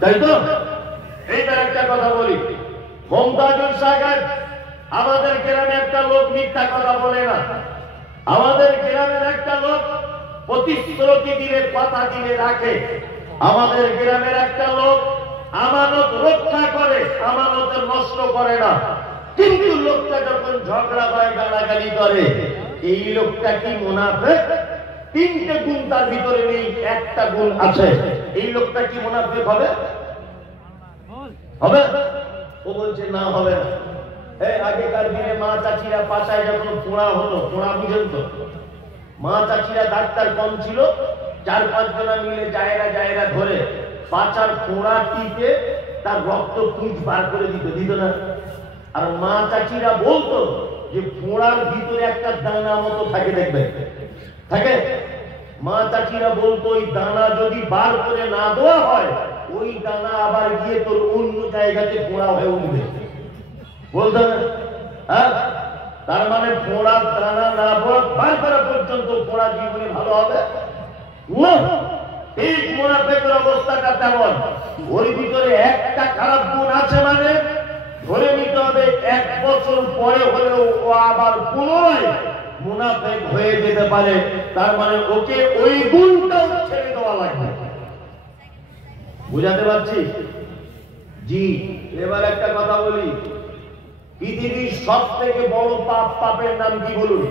তাই তো? এইবার একটা কথা বলি, মমতাজুল সাহেব, আমাদের গ্রামে একটা লোক মিথ্যা কথা বলে না। আমাদের গ্রামের একটা লোক প্রতিশ্রুতি দিলে কথা দিলে রাখে। আমাদের গ্রামের একটা লোক আমানত রক্ষা করে, আমানত নষ্ট করে না। কিন্তু লোকটা যখন ঝগড়া হয়, গালাগালি করে, এই লোকটা কি মুনাফিক? তিনটে গুণ তার ভিতরে নেই, একটা গুণ আছে। এই লোকটা কি মুনাফিক হবে? হবে? ও বলছে না, হবে না। এই আগেকার দিনে মা চাচিরা পাশায় যখন পোড়া হতো, পোড়া বুঝেন তো, মা চাচিরা ডাক্তার কম ছিল, 4-5 জনা মিলে জায়গা ধরে পাচার পোড়া টিপে তার রক্ত পুঁজ বার করে দিত না? আর মা চাচিরা বলতো যে পোড়ার ভিতরে একটা দানা মতো থাকে, দেখবে থাকে। মা চাচিরা বলতো ওই দানা যদি বার করে না দেওয়া হয়, ওই দানা আবার গিয়ে তোর অন্য জায়গাতে পোড়া হয়ে উঠবে, বলতো না? হ্যাঁ, তার মানে পোড়ার দানা না বার করা পর্যন্ত পোড়া জীবনে ভালো হবে না। এই মুনাফিকের অবস্থাটা তেমন। ওর ভিতরে একটা খারাপ গুণ আছে, মানে ধরে নিতে হবে 1 বছর পরে হলেও ও আবার পুনরায় মুনাফিক হয়ে যেতে পারে। তার মানে ওকে ওই গুণটাও ছেড়ে দেওয়া লাগবে। বুঝাতে পারছি? জি। এবার একটা কথা বলি, পৃথিবীর সব থেকে বড় পাপের নাম কি বলুন?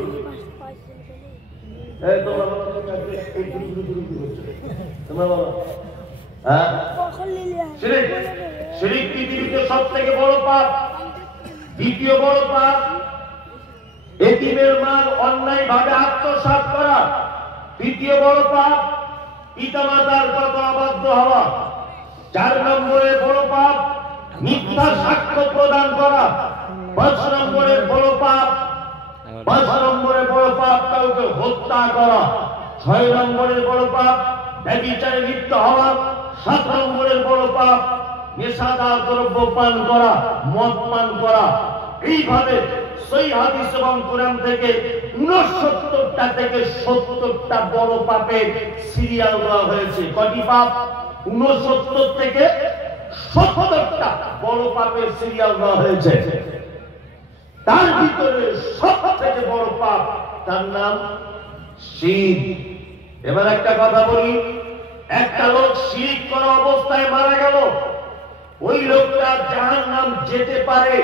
শিরক পৃথিবীতে সব থেকে বড় পাপ। দ্বিতীয় বড় পাপ এতিমের মাল অন্যায় ভাবে আত্মসাৎ করা। তৃতীয় বড় পাপ পিতামাতার কথা অবাধ্য হওয়া। 4 নম্বরে বড় পাপ মিথ্যা সাক্ষ্য প্রদান করা। 5 নম্বরের বড় পাপ কাউকে হত্যা করা। 6 নম্বরের বড় পাপ ব্যভিচারে লিপ্ত হওয়া। 7 নম্বরের বড় পাপ নেশাদার দ্রব্য পান করা, মদ পান করা। এইভাবে সহিহ হাদিস এবং কোরআন থেকে 69টা থেকে 70টা বড় পাপের সিরিয়াল দেওয়া হয়েছে। কয়টি পাপ? 69 থেকে 70টা বড় পাপের সিরিয়াল দেওয়া হয়েছে। তার ভিতরে সব থেকে বড় পাপ, তার নাম শিরক। এবার একটা কথা বলি, একটা লোক শিরক করা অবস্থায় মারা গেল, ওই লোকটা জাহান্নাম যেতে পারে,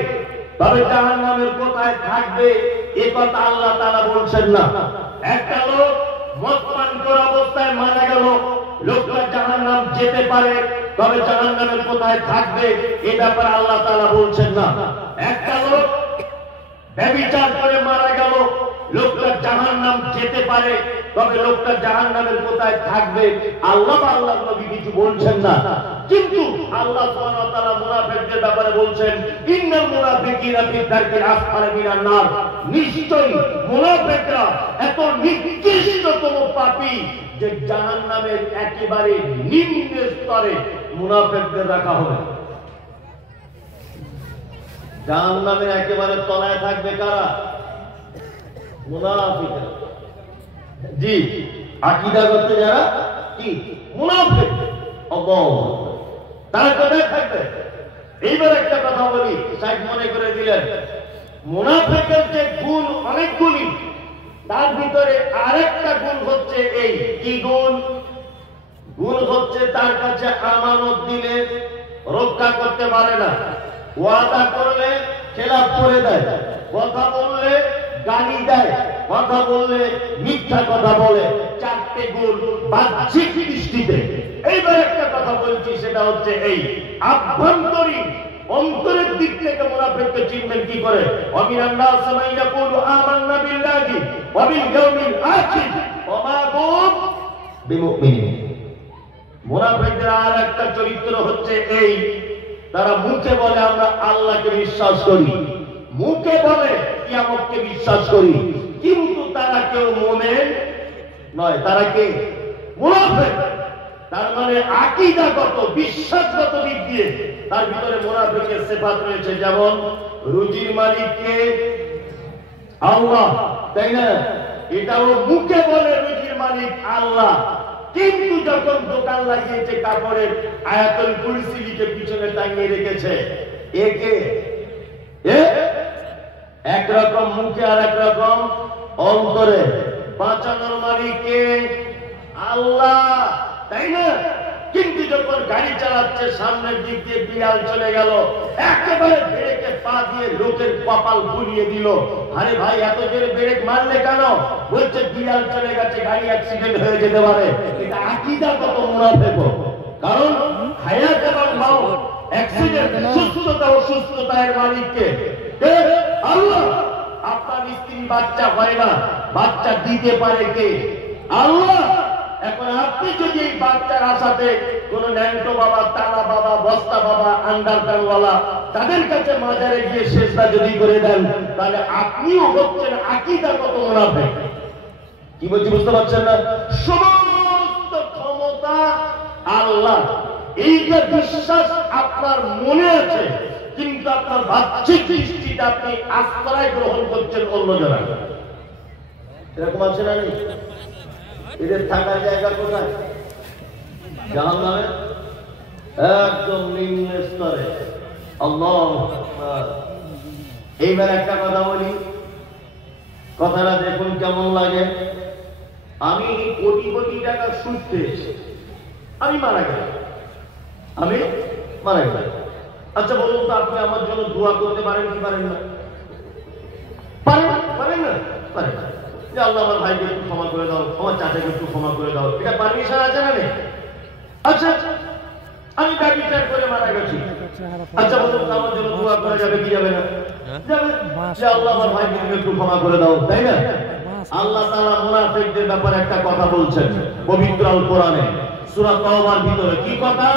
তবে জাহান্নামের কোথায় থাকবে এ কথা আল্লাহ তাআলা বলছেন না। একটা লোক মদ পান করা অবস্থায় মারা গেল, লোকটা জাহান্নাম যেতে পারে, তবে জাহান্নামের কোথায় থাকবে এ ব্যাপারে আল্লাহ তাআলা বলছেন না। একটা লোক ব্যভিচার করে মারা গেল, লোকটা জাহান্নাম যেতে পারে, তবে লোকটা জাহান্নামের কোথায় থাকবে আল্লাহর নবী কিছু বলছেন না। কিন্তু আল্লাহ সুবহানাহু ওয়া তাআলা মুনাফিকদের ব্যাপারে বলছেন, ইন্নাল মুনাফিকিনা ফি দারকিল আসফালি মিনান নার। নিশ্চয়ই মুনাফিকরা এত নিকৃষ্টতম পাপী যে জাহান্নামের একেবারে নিম্ন স্তরে মুনাফিকদের রাখা হবে। জাহান্নামের একেবারে তলায় থাকবে কারা? মুনাফিকরা। জি, আকীদা করতে যারা কি মুনাফিক, তারা কোথায় থাকবে? এইবার একটা কথা বলি, সাহেব মনে করে দিলেন, মুনাফিকের যে গুণ অনেকগুলি, তার ভিতরে আরেকটা গুণ হচ্ছে এই। কি গুণ? গুণ হচ্ছে তার কাছে আমানত দিলে রক্ষা করতে পারে না, ওয়াদা করলে খেলাফ করে দেয়, কথা বললে গালি দেয়, কথা বললে মিথ্যা কথা বলে। 4টে গুণ বাহ্যিক দৃষ্টিতে। এইবার একটা কথা বলছি, সেটা হচ্ছে এই আভ্যন্তরীণ অন্তরের দিক থেকে মুনাফিককে চিনবেন কি করে? ওয়ামিনান নাস মান ইয়াকুলু আমান্না বিল্লাহি ওয়া বিল ইয়াউমিল আখির ওয়া মা হুম বিমুমিনিন। মুনাফিকদের আর একটা চরিত্র হচ্ছে এই, তারা মুখে বলে আমরা আল্লাহকে বিশ্বাস করি, মুখে বলে কিয়ামতকে বিশ্বাস করি, কিন্তু তারা কেউ মুমিন নয়। তারা কে? মুনাফিক। তার মানে আকীদাগত বিশ্বাসগত দিক দিয়ে তার ভিতরে মুনাফিকের সিফাত রয়েছে। যেমন রুজির মালিক কে? আল্লাহ, তাই না? এটাও মুখে বলে রুজির মালিক আল্লাহ, কিন্তু যখন দোকান লাগিয়েছে কাপড়ের, আয়াতুল কুরসি লিখে পিছনে টাঙিয়ে রেখেছে। একে একরকম মুখে আর একরকম অন্তরে। বাঁচানোর মালিককে আল্লাহ, তাই না? কিন্তু যখন গাড়ি চালাচ্ছে সামনের দিক দিয়ে বিড়াল চলে গেল, একেবারে ব্রেকে পা দিয়ে লোকের কপাল ফুলিয়ে দিল। আরে ভাই, এত জোরে ব্রেক মারলে কেন? বলছে বিড়াল চলে গেছে, গাড়ি অ্যাক্সিডেন্ট হয়ে যেতে পারে। এটা আকীদা কত মুনাফিক! কারণ হায়াত এবং মাউত, অ্যাক্সিডেন্ট, সুস্থতা অসুস্থতার মালিককে আল্লাহ। আপনার স্ত্রী বাচ্চা হয় না, বাচ্চা দিতে পারে কে? আল্লাহ। এখন আপনি যদি এই বাচ্চার আশাতে কোন ন্যাংটো বাবা, তালা বাবা, বস্তা বাবা, আন্ডারপ্যান্টওয়ালা তাদের কাছে মাজারে গিয়ে সেজদা যদি করে দেন, তাহলে আপনিও হচ্ছেন আকীদা কত মুনাফিক। কি বলছি বুঝতে পারছেন না? সমস্ত ক্ষমতা আল্লাহ, এইটা বিশ্বাস আপনার মনে আছে, কিন্তু আপনার বাহ্যিক দৃষ্টিতে আপনি আশ্রয় গ্রহণ করছেন অন্য জনের। এরকম আছে না? নেই? এদের থাকার জায়গা কোথায়? জাহান্নামে, একদম নিম্ন স্তরে। আল্লাহু আকবার। এইবার একটা কথা বলি, কথাটা দেখুন কেমন লাগে। আমি কোটি কোটি টাকা সুদ পেয়েছি, আমি মারা গেলাম, আচ্ছা বলুন তো, আপনি আমার জন্য দোয়া করতে পারেন কি পারেন না? পারেন না? পারেন না। যে আল্লাহ আমার ভাইকে একটু ক্ষমা করে দাও, আমার চাচাকে একটু ক্ষমা করে দাও, এটা পারমিশন আছে না? নেই? আচ্ছা, আমি ব্যভিচার করে মারা গেছি, আচ্ছা বলুন তো, আমার জন্য দোয়া করা যাবে কি যাবে না? যাবে। যে আল্লাহ আমার ভাইকে তুমি একটু ক্ষমা করে দাও, তাই না? আল্লাহ তাআলা মুনাফিকদের ব্যাপারে একটা কথা বলছেন পবিত্র আল কোরআনে, সূরা তাওবার ভিতরে। কি কথা?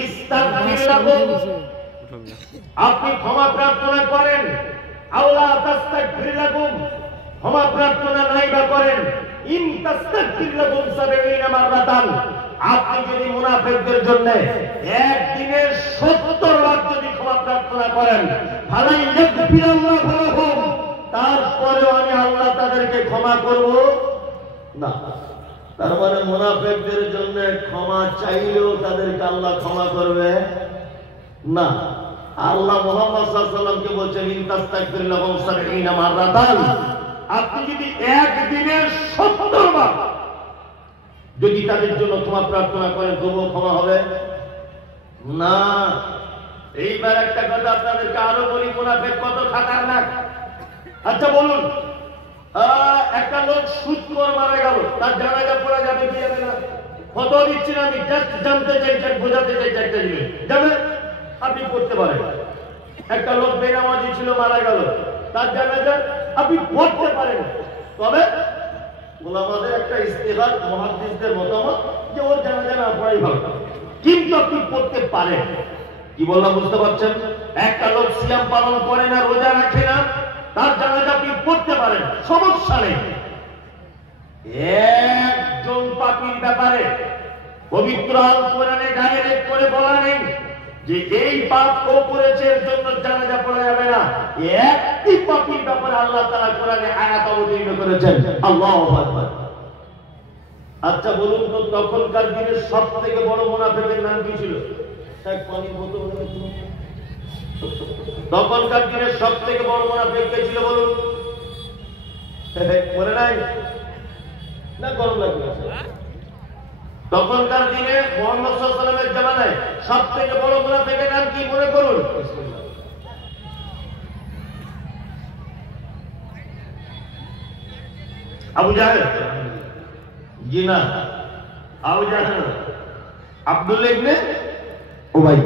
ইস্তাগফির লাকুম, আপনি ক্ষমা প্রার্থনা করেন। আল্লাহ তাস্তাগফির লাকুম, ক্ষমা প্রার্থনা নাই বা করেন। ইন তাস্তাগফির লাকুম ৭০ মাররাতান, আপনি যদি মুনাফিকদের জন্য একদিনে ৭০ বার যদি ক্ষমা প্রার্থনা করেন, ফালাই ইয়াগফিরুল্লাহু লাহুম, তারপরেও আমি আল্লাহ তাদেরকে ক্ষমা করব না। তার মানে মুনাফিকদের জন্য ক্ষমা চাইলেও তাদেরকে আল্লাহ ক্ষমা করবে না। আল্লাহ মুহাম্মদ সাল্লাল্লাহু আলাইহি ওয়াসাল্লামকে বলছেন, ইন তাস্তাগফির লাহুম ৭০ মাররাতান, আপনি যদি একদিনে ৭০ বার যদি তাদের জন্য ক্ষমা প্রার্থনা করেন, তবুও ক্ষমা হবে না। এইবার একটা কথা আপনাদেরকে আরো বলি, মুনাফিক কত খাতারনাক। আচ্ছা বলুন, একটা লোক সুদ করে মারা গেল, তার জানাজা পড়া যাবে কি যাবে না? কত দিচ্ছি না, আমি জাস্ট জানতে চাই, বোঝাতে চাই, চারটা জিনিস যাবে, আপনি পড়তে পারেন। একটা লোক বেনামাজি ছিল, মারা গেল, তার জানাজা আপনি পড়তে পারেন, তবে ওলামাদের একটা ইস্তেহাদ, মুহাদ্দিসদের মতামত যে ওর জানাজা না পড়াই ভালো, কিন্তু আপনি পড়তে পারেন। কি বললাম বুঝতে পারছেন? একটা লোক সিয়াম পালন করে না, রোজা রাখে না, তার জানাজা আপনি পড়তে পারেন, সমস্যা নেই। একজন পাপীর ব্যাপারে পবিত্র আল কোরআনে ডাইরেক্ট করে বলা নেই যে এই পাপ ও করেছে এর জন্য জানাজা পড়া যাবে না। একটি পাপীর ব্যাপারে আল্লাহ তাআলা কোরআনে আয়াত অবতীর্ণ করেছেন। আল্লাহু আকবার। আচ্ছা বলুন তো, তখনকার দিনের সবথেকে বড় মুনাফিকের নাম কি ছিল? তখনকার দিনের সবথেকে বড় মুনাফিক কে ছিল বলুন? মনে নাই? না গরম লাগবে? তখনকার দিনে মুহাম্মদ সাল্লাল্লাহু আলাইহি ওয়াসাল্লামের জামানায় সবথেকে বড় মুনাফিকের নাম কি মনে করুন? আবু জাহেল? জি না, আবু জাহেল, আব্দুল্লাহ ইবনে উবাই,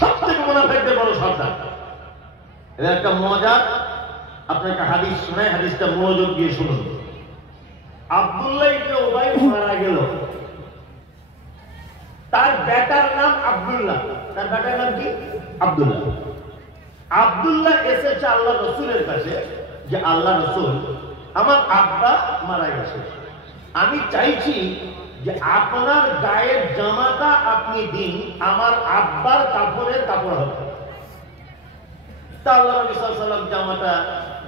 সবথেকে মুনাফিকদের বড় সর্দার। এর একটা মজা আপনাকে হাদিস শোনায়, হাদিসটা মনোযোগ দিয়ে শুনুন। আব্দুল্লাহ ইবনে উবাই মারা গেল, তার বেটার নাম আব্দুল্লাহ। তার বেটার নাম কি? আব্দুল্লাহ। আব্দুল্লাহ এসেছে আল্লাহ রাসূলের কাছে যে আল্লাহ রাসূল, আমার আব্বা মারা গেছে, আমি চাইছি যে আপনার গায়ের জামাটা আপনি দিন, আমার আব্বার কাপড়ের কাপড় হবে। তা আল্লাহ নবী সাল্লাল্লাহু আলাইহি ওয়াসাল্লাম জামাটা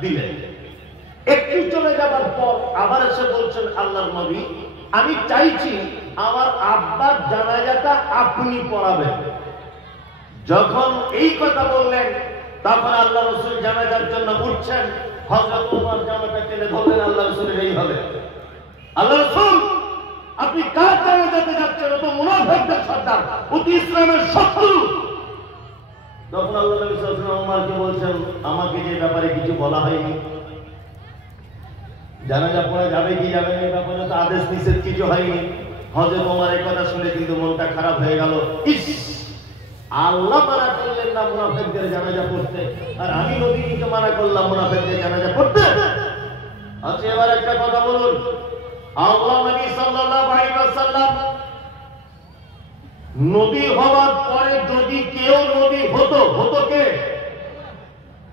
দিলেন। একটু চলে যাবার পর আবার এসে বলছেন, আল্লাহর নবী, আমি চাইছি আমার আব্বার জানাজাটা আপনি পড়াবেন। যখন এই কথা বললেন তখন আল্লাহ রাসূল জানাজার জন্য উঠছেন। হযরত ওমর জামাটা টেনে ধরলেন, আল্লাহ রাসূলের এই হবে। আল্লাহ রাসূল, আপনি কার জানাজাতে যাচ্ছেন? ও তো মুনাফিকদের সর্দার, অতি ইসলামের শত্রু। তখন আল্লাহ নবী সাল্লাল্লাহু আলাইহি ওয়াসাল্লাম ওমরকে বলছেন, আমাকে যে ব্যাপারে কিছু বলা হয়নি, জানাজা পড়া যাবে কি যাবে না, ব্যাপারে তো আদেশ নিষেধ কিছু হয়নি। হযরত ওমর এই কথা শুনে কিন্তু মনটা খারাপ হয়ে গেল। ইস, আল্লাহ মানা করলেন না মুনাফিকদের জানাজা পড়তে, আর আমি নবীকে মানা করলাম মুনাফিকদের জানাজা পড়তে। আচ্ছা, এবার একটা কথা বলুন, আল্লাহ নবী সাল্লাল্লাহু আলাইহি ওয়াসাল্লাম নবী হওয়ার পরে যদি কেউ নবী হতো, হতো কে?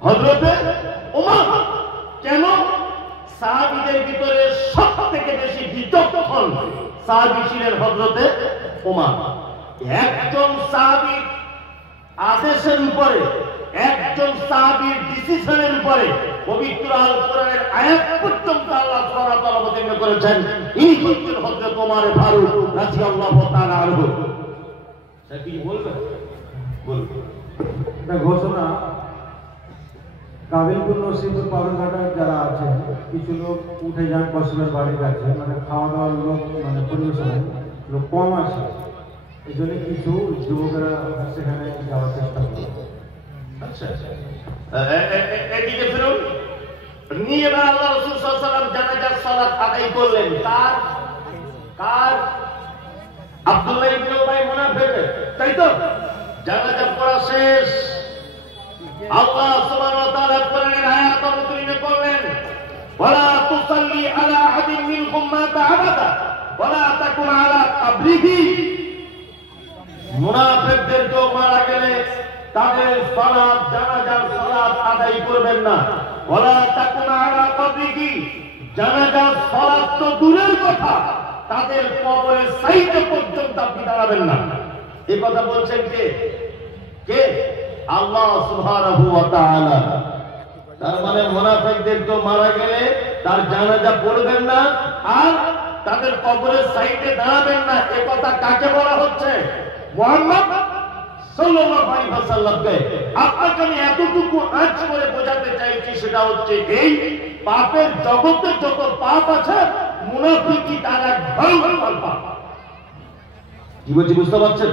হযরতে ওমর। কেন? সাহাবীদের ভিতরে সবথেকে বেশি বিচক্ষণ সাহাবী ছিলেন হযরতে ওমর। একজন সাহাবীর আদেশের উপরে, একজন সাহাবীর ডিসিশনের উপরে পবিত্র আল কোরআনের আয়াত পর্যন্ত আল্লাহ সুবহানাহু ওয়া তাআলা অবতীর্ণ করেছেন। ইনি হচ্ছেন হযরত ওমর ফারুক রাদিয়াল্লাহু তাআলা আনহু। স্যার কি বলবেন? বলুন। একটা ঘোষণা, কাবিলপুর নরসিংপুর পাথরঘাটার যারা আছেন, কিছু লোক উঠে যান কসমের বাড়ির কাছে, মানে খাওয়া দাওয়ার লোক, মানে পরিবেশনের লোক কম আসে, এই জন্য কিছু যুবকেরা সেখানে যাওয়ার চেষ্টা করে। আচ্ছা, এদিকে ফিরুন। নিয়ে এবার আল্লাহ রাসূল সাল্লাল্লাহু আলাইহি ওয়াসাল্লাম জানাজার সালাত আদায় করলেন। কার? আব্দুল্লাহ ইবনে উবাই মুনাফিক, তাই তো? জানাজা পড়া শেষ, আল্লাহ সুবহানাহু ওয়া তাআলা কোরআনের আয়াত অবতীর্ণ করলেন, ওয়ালা তুসাল্লি আলা আহাদিন মিনহুম মাতা আবাদা ওয়ালা তাকুন আলা কাবরিহি। মুনাফিকদের কেউ মারা গেলে তাদের সালাত, জানাজার সালাত আদায় করবেন না। ওয়ালা তাকুন আলা কাবরিহি, জানাজার সালাত তো দূরের কথা, তাদের কবরের সাইডে পর্যন্ত আপনি দাঁড়াবেন না। এই কথা বলছেন কে? কে? আল্লাহ সুবহানাহু ওয়া তাআলা। তার মানে মুনাফিকদের কেউ মারা গেলে তার জানাজা পড়বেন না আর তাদের কবরের সাইডে দাঁড়াবেন না। এই কথা কাকে বলা হচ্ছে? মুহাম্মদ সাল্লাল্লাহু আলাইহি ওয়াসাল্লামকে। আপনাকে আমি এতটুকু আঁচ করে বোঝাতে চাইছি, সেটা হচ্ছে এই পাপের জগতে যত পাপ আছে, মুনাফিকি তার এক ভয়ঙ্কর পাপ। কি বলছি বুঝতে পারছেন?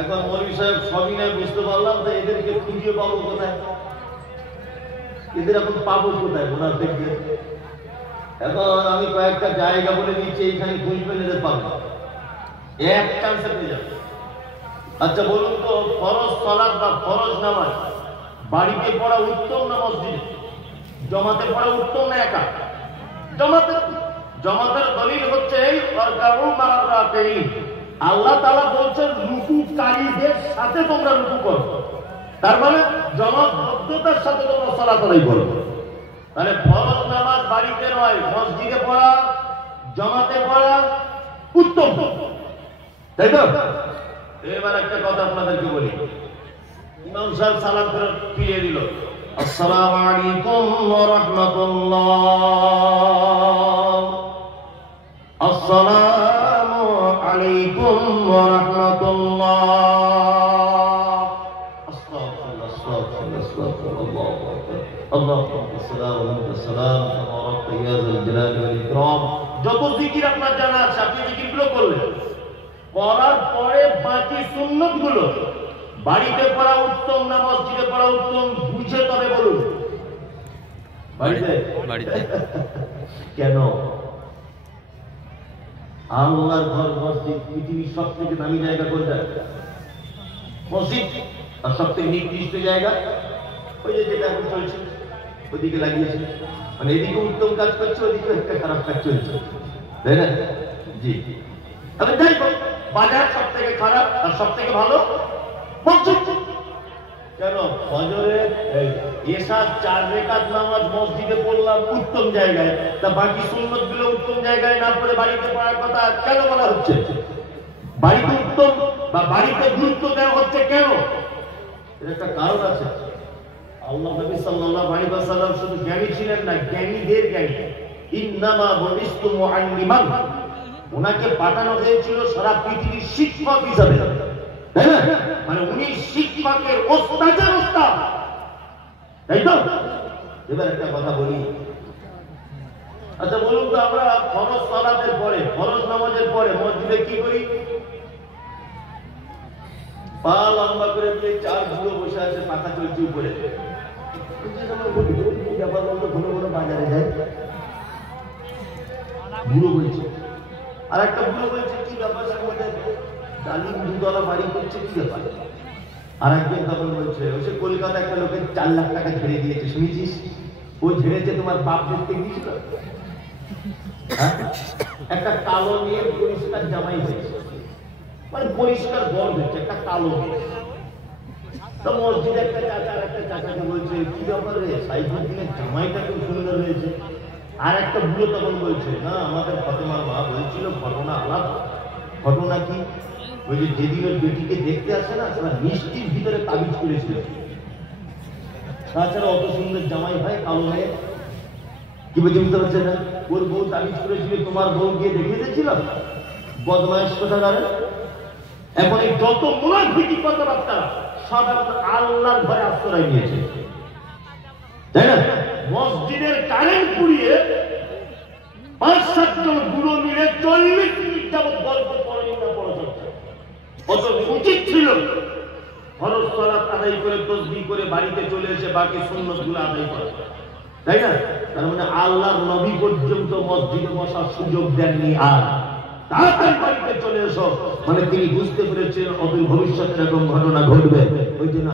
এখন মৌলভী সাহেব সবই না বুঝতে পারলাম, তো এদেরকে খুঁজে পাবো কোথায়? এদের এখন পাবো কোথায় মুনাফিকদের? এখন আমি কয়েকটা জায়গা বলে দিচ্ছি, এইখানে খুঁজবেন, এদের পাবো এক চান্সে পেয়ে যাবে। আচ্ছা বলুন তো, ফরজ সালাত বা ফরজ নামাজ বাড়িতে পড়া উত্তম না মসজিদে? জমাতে পড়া উত্তম না একা? জমাতে। জমাতের দলিল হচ্ছে এই ওয়ারকাউ মা'আর রাকিঈন। আল্লাহ তাআলা বলছেন রুকুকারীদের সাথে তোমরা রুকু করো। তার মানে জমাবদ্ধতার সাথে তোমরা সালাত আদায় করো। তাহলে ফরজ নামাজ বাড়িতে নয়, মসজিদে পড়া, জমাতে পড়া উত্তম, তাই তো? এবার একটা কথা আপনাদেরকে বলি। ইমাম সাহেব সালাম ফিরিয়ে দিল, আসসালামু আলাইকুম ওয়া রাহমাতুল্লাহ, আসসালামু আলাইকুম ওয়া রাহমাতুল্লাহ, আস্তাগফিরুল্লাহ, আস্তাগফিরুল্লাহ, আস্তাগফিরুল্লাহ, আল্লাহুম্মা সাল্লি আলা সালাম ওয়া ইয়া যাল জালালি ওয়াল ইকরাম। যত জিকির আপনার জানা আছে আপনি জিকিরগুলো করলেন, করার পরে বাকি সুন্নতগুলো বাড়িতে পড়া উত্তম না মসজিদে পড়া উত্তম? বুঝে তবে বলুন। বাড়িতে। কেন? আল্লাহর ঘর মসজিদ পৃথিবীর সব থেকে দামি জায়গা কোনটা? মসজিদ। আর সব থেকে নিকৃষ্ট জায়গা ওই যে যেটা এখন চলছে, ওদিকে লাগিয়েছে, মানে এদিকে উত্তম কাজ করছে, ওদিকে একটা খারাপ কাজ চলছে, তাই না? জি। আমি যাই হোক, বাজার সব থেকে খারাপ আর সব থেকে ভালো মসজিদ। কেন? ফজরের এশার 4 রাকাত নামাজ মসজিদে পড়লাম উত্তম জায়গায়, তা বাকি সুন্নত গুলো উত্তম জায়গায় না পড়ে বাড়িতে পড়ার কথা কেন বলা হচ্ছে? বাড়িতে উত্তম বা বাড়িতে গুরুত্ব দেওয়া হচ্ছে কেন? এর একটা কারণ আছে। আল্লাহ নবী সাল্লাল্লাহু আলাইহি ওয়াসাল্লাম শুধু জ্ঞানী ছিলেন না, জ্ঞানীদের জ্ঞানী। ইন্নামা বুইসতু মুআল্লিমান, ওনাকে পাঠানো হয়েছিল সারা পৃথিবীর শিক্ষক হিসাবে, তাই না? মানে উনি শিক্ষকের ওস্তাদের ওস্তাদ, তাই তো? এবার একটা কথা বলি, আচ্ছা বলুন তো, আমরা ফরজ সালাতের পরে, ফরজ নামাজের পরে মসজিদে কি করি? পা লম্বা করে দিয়ে চার বুড়ো বসে আছে, পাতা চলছে উপরে। ঘন ঘন বাজারে যায়, বুড়ো বলছে, আর একটা বুড়ো বলছে কি ব্যাপার, ডালিম দুতলা বাড়ি করছে, কি ব্যাপার? আর একজন তখন বলছে, ওই সে কলকাতা একটা লোকের 4 লাখ টাকা ঝেড়ে দিয়েছে, শুনেছিস? ও ঝেড়েছে তোমার বাপ দেখতে গিয়েছিল। একটা কালো মেয়ে পরিষ্কার জামাই হয়েছে, মানে পরিষ্কার বল হচ্ছে, একটা কালো মেয়ে। তো মসজিদে একটা চাচা আর একটা চাচাকে বলছে, কি ব্যাপার রে, সাইফুদ্দিনের জামাইটা খুব সুন্দর হয়েছে। আর একটা বুড়ো তখন বলছে, না আমাদের ফাতেমার মা বলছিল ঘটনা আলাদা। ঘটনা কি? ওই যে যেদিন ওর বেটিকে দেখতে আসে না, সেটা মিষ্টির ভিতরে তাবিজ করেছিল। তাছাড়া অত সুন্দর জামাই হয় কালো মেয়ে, কি বলছে বুঝতে পারছে না? ওর বউ তাবিজ করেছিল, তোমার বউ গিয়ে দেখে দিয়েছিল। বদমাইশ কোথাকার। এখন এই যত মুনাফিকি কথাবার্তা সব এখন আল্লাহর ঘরে আশ্রয় নিয়েছে, তাই না? মসজিদের কারেন্ট পুড়িয়ে 5-7 জন বুড়ো মিলে 40 মিনিট যাবৎ গল্প করেনি না পড়া হচ্ছে। অত উচিত ছিল ফরজ সালাত আদায় করে তাসবিহ করে বাড়িতে চলে এসে বাকি সুন্নতগুলো আদায় করা, তাই না? তার মানে আল্লাহর নবী পর্যন্ত মসজিদে বসার সুযোগ দেননি। আর তাড়াতাড়ি বাড়িতে চলে এসো, মানে তিনি বুঝতে পেরেছেন অদূর ভবিষ্যতে এরকম ঘটনা ঘটবে, ওই জন্য